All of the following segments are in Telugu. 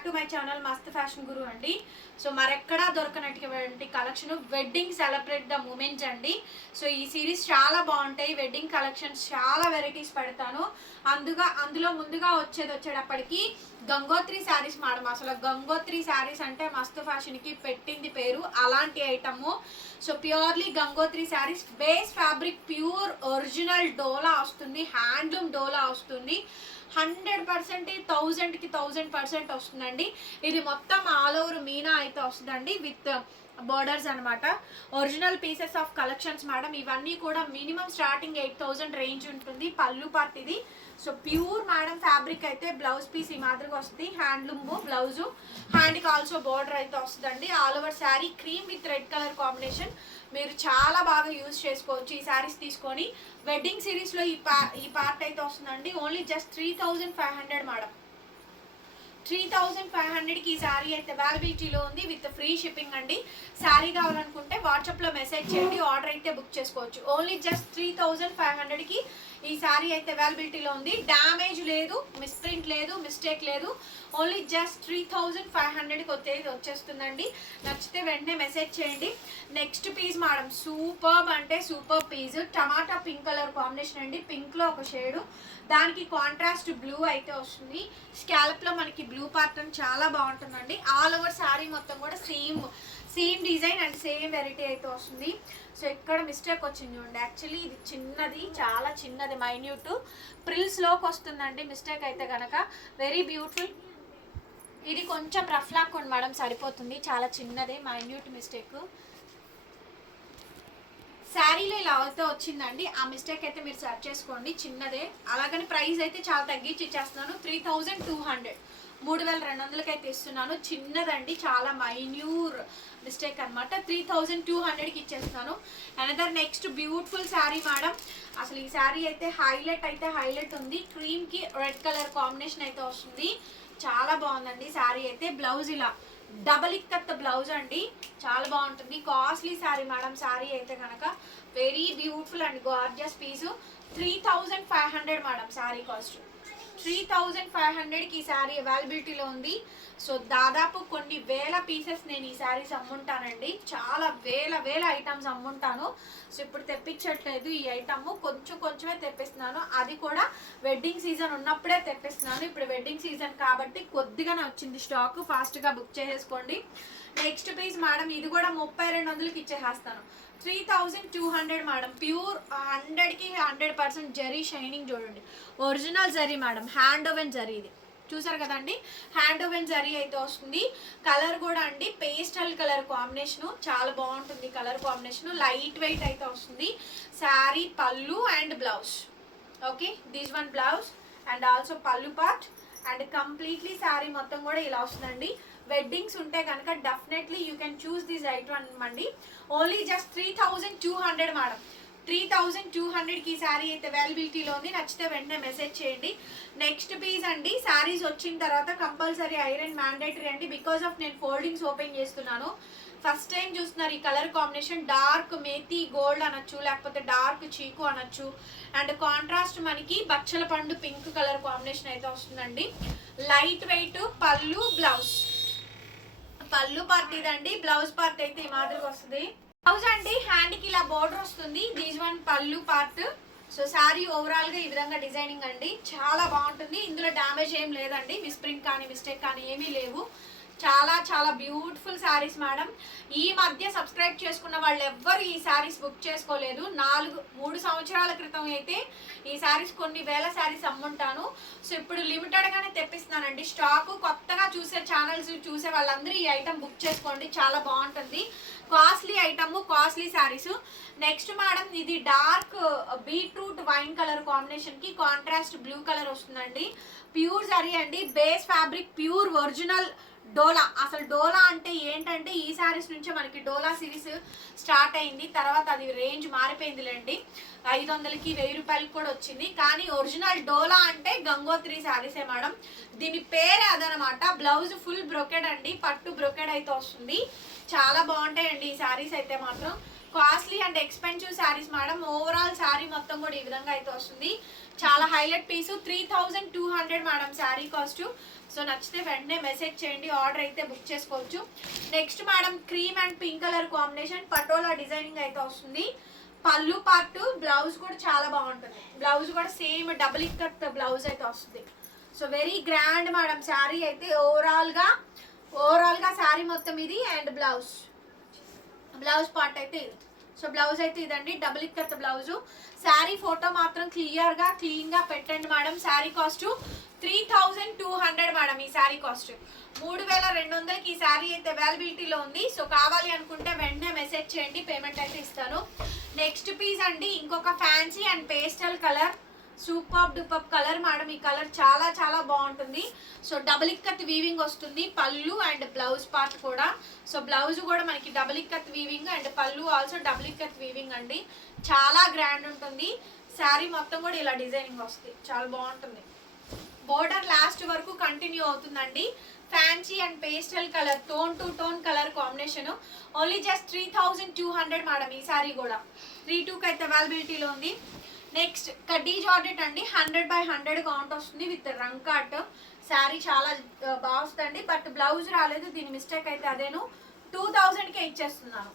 బ్యాక్ టు మై ఛానల్ మస్త్ ఫ్యాషన్ గురు అండి. సో మరెక్కడా దొరకనటువంటి collection wedding celebrate the moments అండి. సో ఈ సిరీస్ చాలా బాగుంటాయి. వెడ్డింగ్ కలెక్షన్స్ చాలా వెరైటీస్ పెడతాను. అందుగా అందులో ముందుగా వచ్చేది వచ్చేటప్పటికి గంగోత్రి శారీస్ మేడం. అసలు గంగోత్రి శారీస్ అంటే మస్తు ఫ్యాషన్కి పెట్టింది పేరు. అలాంటి item. So purely Gangotri saris. Base fabric pure original డోలా వస్తుంది. హ్యాండ్లూమ్ డోలా వస్తుంది. హండ్రెడ్ పర్సెంట్ థౌజండ్కి థౌజండ్ పర్సెంట్ వస్తుందండి. ఇది మొత్తం ఆల్ ఓవర్ మీనా అయితే వస్తుందండి విత్ బోర్డర్స్ అన్నమాట. Original pieces of collections madam ఇవన్నీ కూడా minimum starting eight thousand range ఉంటుంది పళ్ళు పార్ట్ ఇది సో ప్యూర్ మేడం ఫ్యాబ్రిక్ అయితే బ్లౌజ్ పీస్ ఈ మాదిరిగా వస్తుంది హ్యాండ్లూమ్ బ్లౌజు. హ్యాండ్కి ఆల్సో బోర్డర్ అయితే వస్తుందండి. All over sari cream with red colour combination. మీరు చాలా బాగా యూజ్ చేసుకోవచ్చు ఈ శారీస్ తీసుకొని. వెడ్డింగ్ సిరీస్లో ఈ పా ఈ పార్ట్ అయితే వస్తుందండి. Only just three thousand five hundred madam three thousand five హండ్రెడ్కి ఈ శారీ అయితే అవైలబిలిటీలో ఉంది విత్ ఫ్రీ షిప్పింగ్ అండి. శారీ కావాలనుకుంటే వాట్సాప్లో మెసేజ్ చేయండి ఆర్డర్ అయితే బుక్ చేసుకోవచ్చు. Only just three thousand five హండ్రెడ్కి ఈ శారీ అయితే అవైలబిలిటీలో ఉంది. డ్యామేజ్ లేదు మిస్ప్రింట్ లేదు మిస్టేక్ లేదు. Only just three thousand five హండ్రెడ్కి వచ్చేది వచ్చేస్తుందండి. నచ్చితే వెంటనే మెసేజ్ చేయండి. నెక్స్ట్ పీస్ మేడం సూపర్ అంటే super piece tomato pink colour combination అండి. పింక్లో ఒక షేడు దానికి కాంట్రాస్ట్ బ్లూ అయితే వస్తుంది. స్కాల్ప్లో మనకి బ్లూ పార్టన్ చాలా బాగుంటుందండి. ఆల్ ఓవర్ శారీ మొత్తం కూడా same same design and same variety అయితే వస్తుంది. సో ఇక్కడ మిస్టేక్ వచ్చింది చూడండి. యాక్చువల్లీ ఇది చిన్నది చాలా చిన్నది మైన్యూట్ ప్రిల్స్లోకి వస్తుందండి మిస్టేక్ అయితే కనుక వెరీ బ్యూటిఫుల్ ఇది కొంచెం రఫ్ లాక్కోండి మేడం సరిపోతుంది. చాలా చిన్నది మైన్యూట్ మిస్టేక్. శారీలో ఇలా అయితే వచ్చిందండి. ఆ మిస్టేక్ అయితే మీరు సెర్చ్ చేసుకోండి. చిన్నదే. అలాగని ప్రైస్ అయితే చాలా తగ్గించి ఇచ్చేస్తున్నాను. త్రీ థౌజండ్ టూ హండ్రెడ్ మూడు వేల రెండు వందలకి అయితే ఇస్తున్నాను. చిన్నదండి. చాలా మైన్యూర్ మిస్టేక్ అనమాట త్రీ థౌజండ్ టూ హండ్రెడ్కి ఇచ్చేస్తున్నాను. Another next beautiful sari madam అసలు ఈ శారీ అయితే హైలైట్ అయితే హైలైట్ ఉంది. క్రీమ్కి రెడ్ కలర్ కాంబినేషన్ అయితే వస్తుంది. చాలా బాగుందండి శారీ అయితే. బ్లౌజ్ ఇలా. డబల్ ఇక్కత్ బ్లౌజ్ అండి. చాలా బాగుంటుంది. కాస్ట్లీ శారీ మేడం శారీ అయితే కనుక very beautiful and gorgeous piece three thousand five hundred madam sari cost. Three thousand five హండ్రెడ్కి ఈ శారీ అవైలబిలిటీలో ఉంది. సో దాదాపు కొన్ని వేల పీసెస్ నేను ఈ శారీస్ అమ్ముంటానండి. చాలా వేల వేల ఐటమ్స్ అమ్ముంటాను. సో ఇప్పుడు తెప్పించట్లేదు ఈ ఐటమ్. కొంచెం కొంచెమే తెప్పిస్తున్నాను. అది కూడా వెడ్డింగ్ సీజన్ ఉన్నప్పుడే తెప్పిస్తున్నాను. ఇప్పుడు వెడ్డింగ్ సీజన్ కాబట్టి కొద్దిగానే వచ్చింది స్టాక్. ఫాస్ట్గా బుక్ చేసేసుకోండి. నెక్స్ట్ పీస్ మేడం ఇది కూడా ముప్పై రెండు వందలకి ఇచ్చేసేస్తాను. Three thousand two hundred madam. Pure హండ్రెడ్కి హండ్రెడ్ పర్సెంట్ జరీ షైనింగ్ చూడండి. Original zari madam hand woven zari ఇది. చూసారు కదండి? హ్యాండ్ ఓవెన్ జరీ అయితే వస్తుంది. కలర్ కూడా అండి పేస్టల్ కలర్ కాంబినేషన్. చాలా బాగుంటుంది కలర్ కాంబినేషన్. లైట్ వెయిట్ అయితే వస్తుంది. శారీ పళ్ళు and blouse. Okay? This one blouse and also పళ్ళు పార్ట్ అండ్ కంప్లీట్లీ శారీ మొత్తం కూడా ఇలా వస్తుందండి. వెడ్డింగ్స్ ఉంటే కనుక definitely you can choose this item అండి only just three thousand two hundred madam three thousand two హండ్రెడ్కి శారీ అయితే అవైలబిలిటీలో ఉంది. నచ్చితే వెంటనే మెసేజ్ చేయండి. నెక్స్ట్ పీస్ అండి శారీస్ వచ్చిన తర్వాత కంపల్సరీ ఐరన్ మ్యాండేటరీ అండి. బికాస్ ఆఫ్ నేను ఫోల్డింగ్స్ ఓపెన్ చేస్తున్నాను. ఫస్ట్ టైం చూస్తున్నారు ఈ colour combination dark methi gold అనొచ్చు లేకపోతే డార్క్ చీకు అనొచ్చు. అండ్ కాంట్రాస్ట్ మనకి బచ్చల పండు పింక్ కలర్ కాంబినేషన్ అయితే వస్తుందండి. లైట్ వెయిట్ పళ్ళు బ్లౌజ్ పళ్ళు పార్ట్ ఇదండి బ్లౌజ్ పార్ట్ అయితే ఈ మాదిరిగా వస్తుంది. బ్లౌజ్ అండి హ్యాండ్కి ఇలా బోర్డర్ వస్తుంది. దీస్ వన్ పళ్ళు పార్ట్ సో శారీ ఓవరాల్గా ఈ విధంగా డిజైనింగ్ అండి. చాలా బాగుంటుంది. ఇందులో డ్యామేజ్ ఏం లేదండి. మిస్ప్రింట్ కానీ మిస్టేక్ కానీ ఏమీ లేవు. చాలా చాలా బ్యూటిఫుల్ శారీస్ మేడం ఈ మధ్య సబ్స్క్రైబ్ చేసుకున్న వాళ్ళు ఎవ్వరు ఈ శారీస్ బుక్ చేసుకోలేదు. నాలుగు మూడు సంవత్సరాల క్రితం అయితే ఈ శారీస్ కొన్ని వేల శారీస్ అమ్ముంటాను. సో ఇప్పుడు లిమిటెడ్గానే తెప్పిస్తున్నానండి. స్టాక్ కొత్తగా చూసే ఛానల్స్ చూసే వాళ్ళందరూ ఈ ఐటమ్ బుక్ చేసుకోండి. చాలా బాగుంటుంది. Costly item costly saris next madam ఇది డార్క్ బీట్రూట్ వైన్ కలర్ కాంబినేషన్కి కాంట్రాస్ట్ బ్లూ కలర్ వస్తుందండి. ప్యూర్ జరీ అండి. బేస్ ఫ్యాబ్రిక్ ప్యూర్ ఒరిజినల్ డోలా. అసలు డోలా అంటే ఏంటంటే ఈ శారీస్ నుంచే మనకి డోలా సిరీస్ స్టార్ట్ అయింది. తర్వాత అది రేంజ్ మారిపోయిందిలేండి. ఐదు వందలకి వెయ్యి రూపాయలకి కూడా వచ్చింది. కానీ ఒరిజినల్ డోలా అంటే గంగోత్రి శారీసే మేడం. దీని పేరే అదనమాట. బ్లౌజ్ ఫుల్ బ్రొకెడ్ అండి. పట్టు బ్రొకెడ్ అయితే వస్తుంది. చాలా బాగుంటాయండి ఈ శారీస్ అయితే మాత్రం. Costly and expensive saris madam. Overall sari మొత్తం కూడా ఈ విధంగా అయితే వస్తుంది. చాలా highlight piece. Three thousand two hundred madam sari cost. So నచ్చితే వెంటనే మెసేజ్ చేయండి. ఆర్డర్ అయితే బుక్ చేసుకోవచ్చు. Next madam cream and pink colour combination patola designing అయితే వస్తుంది. పళ్ళు పార్ట్ బ్లౌజ్ కూడా చాలా బాగుంటుంది. బ్లౌజ్ కూడా సేమ్ డబుల్ ఇక్కత్ బ్లౌజ్ అయితే వస్తుంది. So very grand madam sari అయితే. ఓవరాల్గా ఓవరాల్గా శారీ మొత్తం ఇది అండ్ బ్లౌజ్ బ్లౌజ్ పార్ట్ అయితే ఇది. సో బ్లౌజ్ అయితే ఇదండి. Double ikat blouse. Sari photo మాత్రం క్లియర్గా క్లీన్గా పెట్టండి madam. Sari cost three thousand two hundred madam ఈ శారీ కాస్ట్. మూడు వేల రెండు వందలకి ఈ శారీ అయితే అవైలబిలిటీలో ఉంది. సో కావాలి అనుకుంటే వెంటనే మెసేజ్ చేయండి. పేమెంట్ అయితే ఇస్తాను. నెక్స్ట్ పీస్ అండి. ఇంకొక fancy and pastel colour. Super duper colour madam ఈ కలర్ చాలా చాలా బాగుంటుంది. సో డబుల్ ఇక్కత్ వీవింగ్ వస్తుంది పళ్ళు అండ్ బ్లౌజ్ పార్ట్ కూడా. సో బ్లౌజ్ కూడా మనకి డబుల్ ఇక్కత్ వీవింగ్ అండ్ పళ్ళు ఆల్సో డబుల్ ఇక్కత్ వీవింగ్ అండి. చాలా గ్రాండ్ ఉంటుంది. శారీ మొత్తం కూడా ఇలా డిజైనింగ్ వస్తుంది. చాలా బాగుంటుంది. బోర్డర్ లాస్ట్ వరకు కంటిన్యూ అవుతుందండి. Fancy and pastel colour tone to tone colour combination only just three thousand two hundred madam ఈ సారీ కూడా. త్రీ టూకి అయితే అవైలబిలిటీలో ఉంది. నెక్స్ట్ కడ్డీ జార్డెట్ అండి. హండ్రెడ్ బై హండ్రెడ్ కౌంట్ వస్తుంది విత్ రంగ్ కట్. శారీ చాలా బాగా వస్తుందండి. బట్ బ్లౌజ్ రాలేదు. దీని మిస్టేక్ అయితే అదేను. టూ థౌజండ్కే ఇచ్చేస్తున్నాను.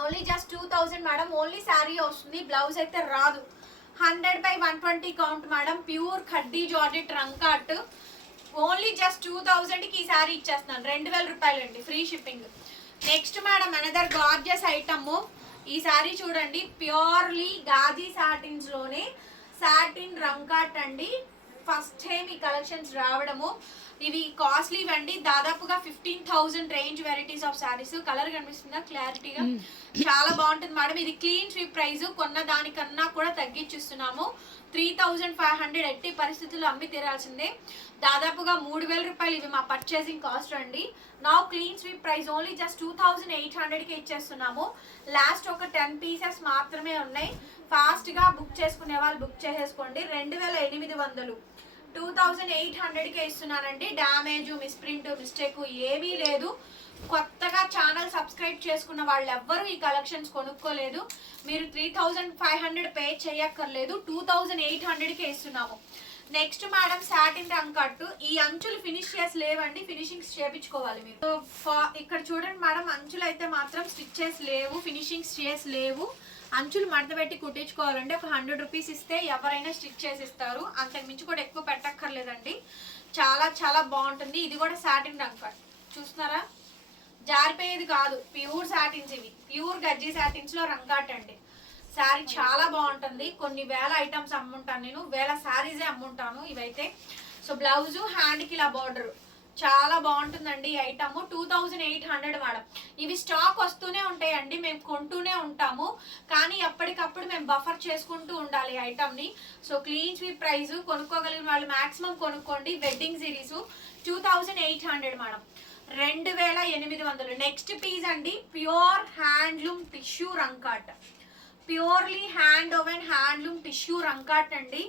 Only just two thousand madam. Only sari వస్తుంది. బ్లౌజ్ అయితే రాదు. Hundred by one twenty count madam. Pure కడ్డీ జార్జెట్ కట్. ఓన్లీ జస్ట్ టూ థౌజండ్కి ఈ శారీ ఇచ్చేస్తున్నాను. రెండు వేల రూపాయలండి. Free shipping. Next madam another gorgeous item ఈ శారీ చూడండి ప్యూర్లీ గాజీ సాటిన్స్లోనే సాటిన్ రంకాట్ అండి. ఫస్ట్ టైం ఈ కలెక్షన్స్ రావడము. ఇవి కాస్ట్లీ అండి దాదాపుగా fifteen thousand range varieties of saris colour కనిపిస్తుందా? క్లారిటీగా చాలా బాగుంటుంది మేడం ఇది క్లీన్ స్వీప్ ప్రైస్ కొన్న దానికన్నా కూడా తగ్గించిస్తున్నాము. త్రీ థౌజండ్ ఫైవ్ హండ్రెడ్ ఎట్టి పరిస్థితుల్లో అమ్మి తీరాల్సిందే. దాదాపుగా మూడు వేల రూపాయలు ఇవి మా పర్చేసింగ్ కాస్ట్ అండి. నా clean sweep price only just two thousand eight హండ్రెడ్కి ఇచ్చేస్తున్నాము. లాస్ట్ ఒక టెన్ పీసెస్ మాత్రమే ఉన్నాయి. ఫాస్ట్గా బుక్ చేసుకునే వాళ్ళు బుక్ చేసేసుకోండి. రెండు వేల ఎనిమిది వందలు. టూ థౌజండ్ ఎయిట్ హండ్రెడ్కే ఇస్తున్నానండి డ్యామేజ్ మిస్ప్రింట్ మిస్టేక్ ఏమీ లేదు. కొత్తగా ఛానల్ సబ్స్క్రైబ్ చేసుకున్న వాళ్ళు ఎవ్వరూ ఈ కలెక్షన్స్ కొనుక్కోలేదు. మీరు three thousand five hundred pay చేయక్కర్లేదు. టూ థౌజండ్ ఎయిట్ హండ్రెడ్కే ఇస్తున్నాము. నెక్స్ట్ మేడం సాటిన్ రంగ్ కట్టు. ఈ అంచులు ఫినిష్ చేసి లేవండి. ఫినిషింగ్స్ చేపించుకోవాలి మీరు. ఫా- ఇక్కడ చూడండి మేడం అంచులు అయితే మాత్రం స్టిచ్చెస్ లేవు ఫినిషింగ్స్ చేసి లేవు. అంచులు మడతపెట్టి కుట్టించుకోవాలంటే ఒక హండ్రెడ్ రూపీస్ ఇస్తే ఎవరైనా స్టిచ్ చేసి ఇస్తారు అంతకు మించి కూడా ఎక్కువ పెట్టక్కర్లేదండి. చాలా చాలా బాగుంటుంది. ఇది కూడా సాటిన్ రంగ్ చూస్తున్నారా? జారిపోయేది కాదు. ప్యూర్ సాటిన్స్ ఇవి. ప్యూర్ గజ్జి సాటిన్స్లో రంగాట్ అండి. శారీ చాలా బాగుంటుంది. కొన్ని వేల ఐటమ్స్ అమ్ముంటాను నేను. వేల శారీసే అమ్ముంటాను ఇవైతే. సో బ్లౌజు హ్యాండ్కి ఇలా బార్డర్ చాలా బాగుంటుందండి ఈ item. Two thousand eight hundred madam. ఇవి స్టాక్ వస్తూనే ఉంటాయండి. మేము కొంటూనే ఉంటాము. కానీ ఎప్పటికప్పుడు మేము బఫర్ చేసుకుంటూ ఉండాలి ఈ ఐటమ్ని. సో క్లీన్ స్వీప్ ప్రైస్ కొనుక్కోగలిగిన వాళ్ళు మాక్సిమం కొనుక్కోండి. Wedding series two thousand eight hundred madam. రెండు వేల ఎనిమిది వందలు. నెక్స్ట్ పీస్ అండి. Pure handloom tissue rangkat. Purely hand woven handloom tissue rangkat అండి.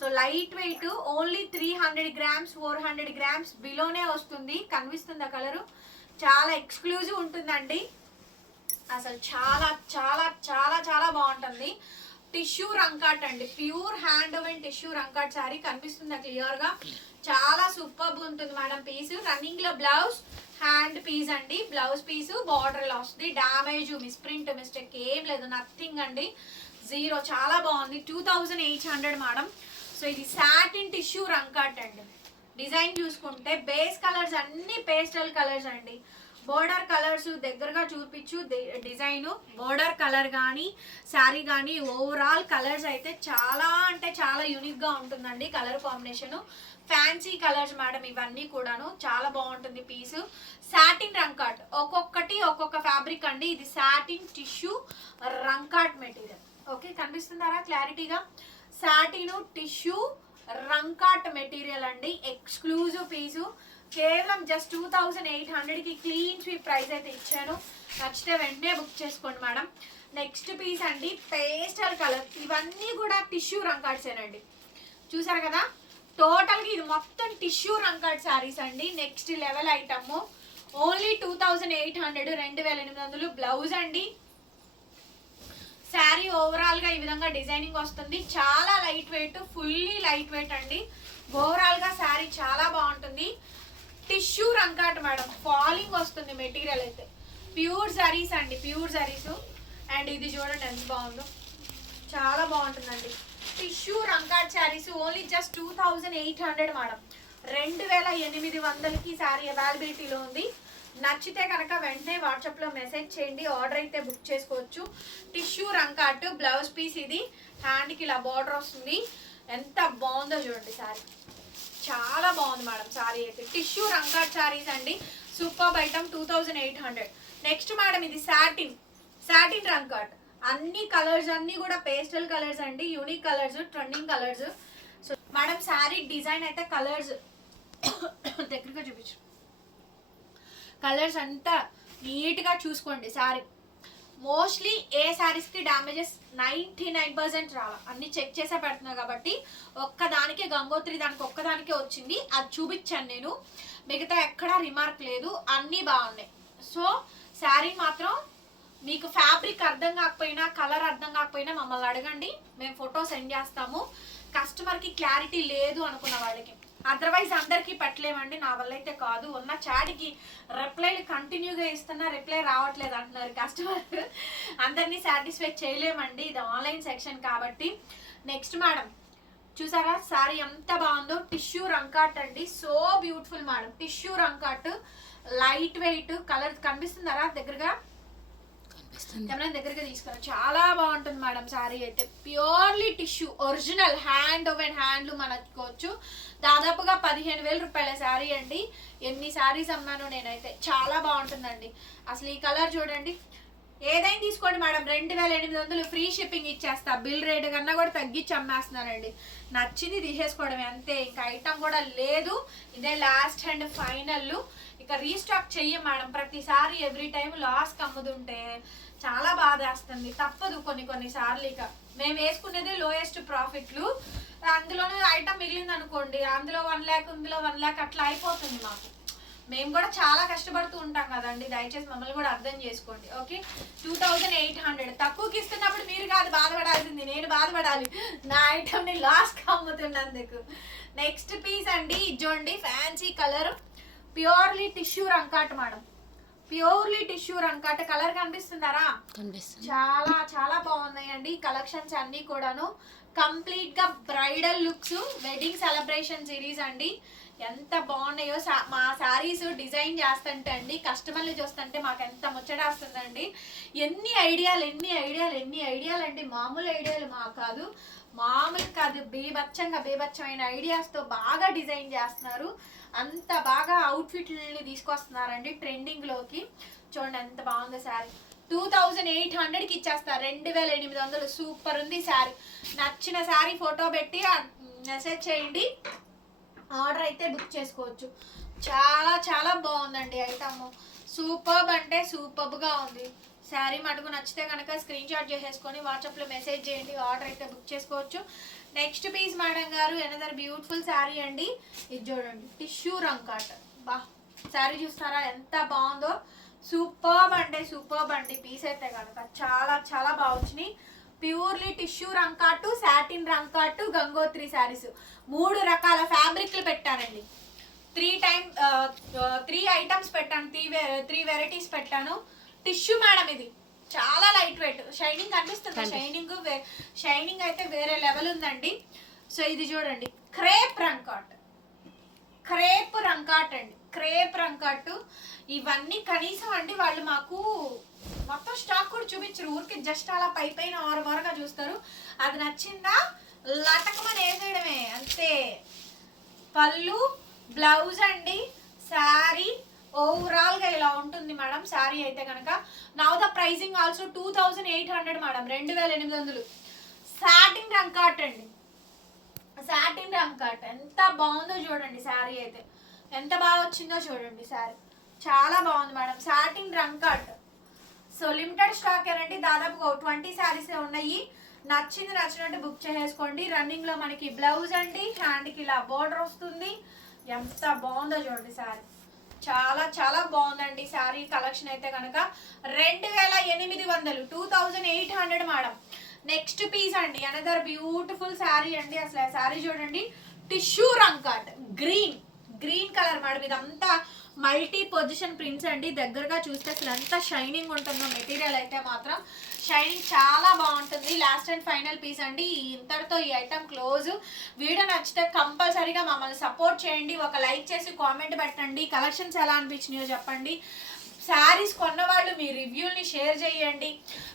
So light weight only three hundred grams four hundred grams బిలోనే వస్తుంది. కనిపిస్తుంది ఆ కలరు? చాలా ఎక్స్క్లూజివ్ ఉంటుందండి. అసలు చాలా చాలా చాలా చాలా బాగుంటుంది. టిష్యూ రంకాట్ అండి. Pure hand woven tissue rangkat saree కనిపిస్తుంది క్లియర్గా? చాలా సూపర్బ్ ఉంటుంది మేడం పీస్. రన్నింగ్లో బ్లౌజ్ హ్యాండ్ పీస్ అండి. బ్లౌజ్ పీస్ బార్డర్ వస్తుంది. డామేజ్ మిస్ప్రింట్ మిస్టేక్ ఏం లేదు. నథింగ్ అండి. జీరో. చాలా బాగుంది. Two thousand eight hundred madam. So ఇది సాటిన్ టిష్యూ రంకాట్ అండి. డిజైన్ చూసుకుంటే బేస్ కలర్స్ అన్ని పేస్టల్ కలర్స్ అండి. బోర్డర్ కలర్స్ దగ్గరగా చూపించు డిజైన్ బోర్డర్ కలర్ కానీ శారీ కానీ ఓవరాల్ కలర్స్ అయితే చాలా అంటే చాలా యూనిక్గా ఉంటుందండి colour combination fancy colours madam ఇవన్నీ కూడాను చాలా బాగుంటుంది పీస్ సాటిన్ రంకాట్ ఒక్కొక్కటి ఒక్కొక్క ఫ్యాబ్రిక్ అండి. ఇది satin tissue rangkat material okay కనిపిస్తుందారా? క్లారిటీగా శాటిను టిష్యూ రంకాట్ మెటీరియల్ అండి. ఎక్స్క్లూజివ్ పీసు కేవలం జస్ట్ టూ థౌజండ్ ఎయిట్ హండ్రెడ్కి క్లీన్ స్వీప్ ప్రైస్ అయితే ఇచ్చాను. నచ్చితే వెంటనే బుక్ చేసుకోండి మేడం. నెక్స్ట్ పీస్ అండి పేస్టల్ కలర్ ఇవన్నీ కూడా టిష్యూ రంకాట్సేనండి చూసారు కదా? టోటల్గా ఇది మొత్తం టిష్యూ రంకాట్ శారీస్ అండి. Next level item only two thousand eight hundred రెండు వేల ఎనిమిది వందలు. బ్లౌజ్ అండి. శారీ ఓవరాల్గా ఈ విధంగా డిజైనింగ్ వస్తుంది. చాలా light weight fully light weight అండి. ఓవరాల్గా శారీ చాలా బాగుంటుంది. టిష్యూ రంకాట్ మేడం ఫాలింగ్ వస్తుంది మెటీరియల్ అయితే. ప్యూర్ జరీస్ అండి ప్యూర్ జరీస్ అండ్ ఇది చూడండి ఎంత బాగుందో. చాలా బాగుంటుందండి. Tissue rangkat sarees only just two thousand eight hundred madam రెండు వేల ఎనిమిది వందలకి శారీ అవైలబిలిటీలో ఉంది. నచ్చితే కనుక వెంటనే వాట్సాప్లో మెసేజ్ చేయండి ఆర్డర్ అయితే బుక్ చేసుకోవచ్చు. టిష్యూ రంకాట్ బ్లౌజ్ పీస్ ఇది. హ్యాండ్కి ఇలా బార్డర్ వస్తుంది. ఎంత బాగుందో చూడండి సారీ. చాలా బాగుంది మేడం శారీ అయితే. టిష్యూ రంకాట్ శారీస్ అండి. Super item two thousand eight hundred. Next madam ఇది సాటిన్. సాటిన్ రంకాట్ అన్ని కలర్స్ అన్ని కూడా పేస్టల్ కలర్స్ అండి. Unique colours trending colours. So madam saree design అయితే కలర్స్. దగ్గరగా చూపించు. కలర్స్ అంతా నీట్గా చూసుకోండి శారీ. మోస్ట్లీ ఏ శారీస్కి డ్యామేజెస్ నైంటీ నైన్ పర్సెంట్ రావాలి అన్ని చెక్ చేసే పెడుతున్నా కాబట్టి ఒక్కదానికే గంగోత్రి దానికి ఒక్కదానికే వచ్చింది. అది చూపించాను నేను. మిగతా ఎక్కడా రిమార్క్ లేదు. అన్నీ బాగున్నాయి. సో శారీ మాత్రం మీకు ఫ్యాబ్రిక్ అర్థం కాకపోయినా కలర్ అర్థం కాకపోయినా మమ్మల్ని అడగండి. మేము ఫోటో సెండ్ చేస్తాము. కస్టమర్కి క్లారిటీ లేదు అనుకున్న వాళ్ళకి. అదర్వైజ్ అందరికీ పెట్టలేమండి. నా వల్ల అయితే కాదు. ఉన్న చాటికి రిప్లైలు కంటిన్యూగా ఇస్తున్నా రిప్లై రావట్లేదు అంటున్నారు కస్టమర్ అందరినీ సాటిస్ఫై చేయలేమండి. ఇది ఆన్లైన్ సెక్షన్ కాబట్టి. నెక్స్ట్ మేడం చూసారా? సారీ ఎంత బాగుందో. టిష్యూ రంకాట్ అండి. So beautiful madam tissue rangkat light weight colour కనిపిస్తుందరా దగ్గరగా? కనిపిస్తుంది దగ్గరగా తీసుకురా చాలా బాగుంటుంది మేడం సారీ అయితే. Purely tissue original hand woven హ్యాండ్లు మనకోవచ్చు దాదాపుగా పదిహేను వేల రూపాయల శారీ అండి. ఎన్ని శారీస్ అమ్మాను నేనైతే చాలా బాగుంటుందండి. అసలు ఈ కలర్ చూడండి. ఏదైనా తీసుకోండి మేడం రెండు వేల ఎనిమిది వందలు ఫ్రీ షిప్పింగ్ ఇచ్చేస్తా. బిల్ రేట్ కన్నా కూడా తగ్గించి అమ్మేస్తున్నానండి. నచ్చింది తీసేసుకోవడమే అంతే. ఇంకా ఐటమ్ కూడా లేదు. ఇదే లాస్ట్ అండ్ ఫైనల్ ఇక రీస్టాక్ చెయ్యం మేడం. ప్రతిసారి ఎవ్రీ టైం లాస్ అమ్ముతుంటే చాలా బాధేస్తుంది తప్పదు కొన్ని కొన్ని సార్లు ఇక. మేము వేసుకునేది లోయెస్ట్ ప్రాఫిట్లు అందులోనే ఐటమ్ మిగిలింది అనుకోండి అందులో వన్ ల్యాక్ ఇందులో వన్ ల్యాక్ అట్లా అయిపోతుంది మాకు. మేము కూడా చాలా కష్టపడుతూ ఉంటాం కదండి. దయచేసి మమ్మల్ని కూడా అర్థం చేసుకోండి. Okay? Two thousand eight hundred తక్కువకి ఇస్తున్నప్పుడు మీరు కాదు బాధపడాల్సింది. నేను బాధపడాలి. నా ఐటమ్ని లాస్ట్కి అమ్ముతున్నందుకు. నెక్స్ట్ పీస్ అండి. ఇజ్జోండి. Fancy colour purely tissue rangkat madam purely tissue rangkat colour కనిపిస్తుందారా? కనిపిస్తుంది. చాలా చాలా బాగున్నాయండి కలెక్షన్స్ అన్నీ కూడాను. కంప్లీట్గా bridal looks wedding celebration series అండి. ఎంత బాగున్నాయో మా శారీస్ డిజైన్ చేస్తుంటే అండి కస్టమర్లు చూస్తుంటే మాకు ఎంత ముచ్చటేస్తుందండి. ఎన్ని ఐడియాలు ఎన్ని ఐడియాలు ఎన్ని ఐడియాలు అండి మామూలు ఐడియాలు మా కాదు. మామూలు కాదు బీభత్సంగా బీభత్సమైన ఐడియాస్తో బాగా డిజైన్ చేస్తున్నారు. అంత బాగా అవుట్ఫిట్లని తీసుకొస్తున్నారండి ట్రెండింగ్లోకి చూడండి ఎంత బాగుందో శారీ టూ థౌజండ్ ఎయిట్ హండ్రెడ్కి ఇచ్చేస్తారు రెండు వేల ఎనిమిది వందలు. సూపర్ ఉంది శారీ నచ్చిన శారీ ఫోటో పెట్టి మెసేజ్ చేయండి. ఆర్డర్ అయితే బుక్ చేసుకోవచ్చు. చాలా చాలా బాగుందండి ఐటమ్ సూపర్బ్ అంటే సూపర్బ్గా ఉంది. శారీ మటుకు నచ్చితే కనుక స్క్రీన్ షాట్ చేసేసుకొని వాట్సాప్లో మెసేజ్ చేయండి ఆర్డర్ అయితే బుక్ చేసుకోవచ్చు. నెక్స్ట్ పీస్ మేడం గారు ఎనదర్ బ్యూటిఫుల్ శారీ అండి. ఇది చూడండి టిష్యూ రంకాట్. బా శారీ చూస్తారా? ఎంత బాగుందో. సూపర్బ్ అంటే సూపర్బ్ అండి. పీస్ అయితే కనుక చాలా చాలా బాగా వచ్చినాయి. Purely tissue rangkat satin rangkat Gangotri sarees. మూడు రకాల ఫ్యాబ్రిక్లు పెట్టానండి. త్రీ టైమ్ త్రీ ఐటమ్స్ పెట్టాను త్రీ త్రీ వెరైటీస్ పెట్టాను. టిష్యూ మేడం ఇది. చాలా లైట్ వెయిట్ షైనింగ్ కనిపిస్తుంది కనిపిస్తుంది. షైనింగ్ షైనింగ్ అయితే వేరే లెవెల్ ఉందండి. సో ఇది చూడండి. క్రేప్ రంకాట్. క్రేప్ రంకాట్ అండి. క్రేప్ రంకాట్. ఇవన్నీ కనీసం అండి వాళ్ళు మాకు మొత్తం స్టాక్ కూడా చూపించరు. ఊరికి జస్ట్ అలా పై పైన ఆరు వరగా చూస్తారు. అది నచ్చిందా? లటకమని వేసేయడమే. అంతే. పళ్ళు బ్లౌజ్ అండి. శారీ ఓవరాల్గా ఇలా ఉంటుంది మేడం శారీ అయితే కనుక now the pricing also two thousand eight hundred madam రెండు వేల ఎనిమిది వందలు. సాటిన్ రంకాట్ అండి. సాటిన్ రంకాట్ ఎంత బాగుందో చూడండి శారీ అయితే. ఎంత బాగా వచ్చిందో చూడండి శారీ. చాలా బాగుంది madam satin rangkat so limited stock ఏనండి దాదాపు ట్వంటీ శారీస్ ఉన్నాయి. నచ్చింది నచ్చినట్టు బుక్ చేసేసుకోండి. రన్నింగ్లో మనకి బ్లౌజ్ అండి హ్యాండ్కి ఇలా బోర్డర్ వస్తుంది. ఎంత బాగుందో చూడండి శారీ. చాలా చాలా బాగుందండి శారీ కలెక్షన్ అయితే కనుక రెండు వేల ఎనిమిది వందలు two thousand eight hundred madam. Next piece అండి అనదర్ బ్యూటిఫుల్ శారీ అండి. అసలు ఆ శారీ చూడండి tissue rangkat green green colour madam. ఇదంతా మల్టీ పొజిషన్ ప్రింట్స్ అండి. దగ్గరగా చూస్తే అసలు ఎంత షైనింగ్ ఉంటుందో మెటీరియల్ అయితే మాత్రం షైనింగ్ చాలా బాగుంటుంది. లాస్ట్ అండ్ ఫైనల్ పీస్ అండి. ఇంతటితో ఈ ఐటమ్ క్లోజ్ వీడియో నచ్చితే కంపల్సరీగా మమ్మల్ని సపోర్ట్ చేయండి. ఒక లైక్ చేసి కామెంట్ పెట్టండి. కలెక్షన్స్ ఎలా అనిపించినాయో చెప్పండి. శారీస్ కొన్నవాళ్ళు మీ రివ్యూల్ని షేర్ చేయండి.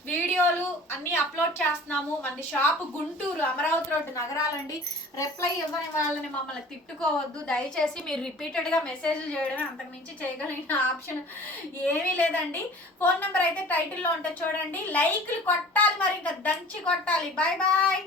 వీడియోలు అన్నీ అప్లోడ్ చేస్తున్నాము. మనది షాప్ గుంటూరు అమరావతి రోడ్డు నగరాలండి. రిప్లై ఇవ్వని వాళ్ళని మమ్మల్ని తిట్టుకోవద్దు. దయచేసి మీరు రిపీటెడ్గా మెసేజ్లు చేయడమే అంతకుమించి చేయగలిగిన ఆప్షన్ ఏమీ లేదండి. ఫోన్ నెంబర్ అయితే టైటిల్లో ఉంటే చూడండి. లైక్లు కొట్టాలి మరి ఇంకా దంచి కొట్టాలి. Bye bye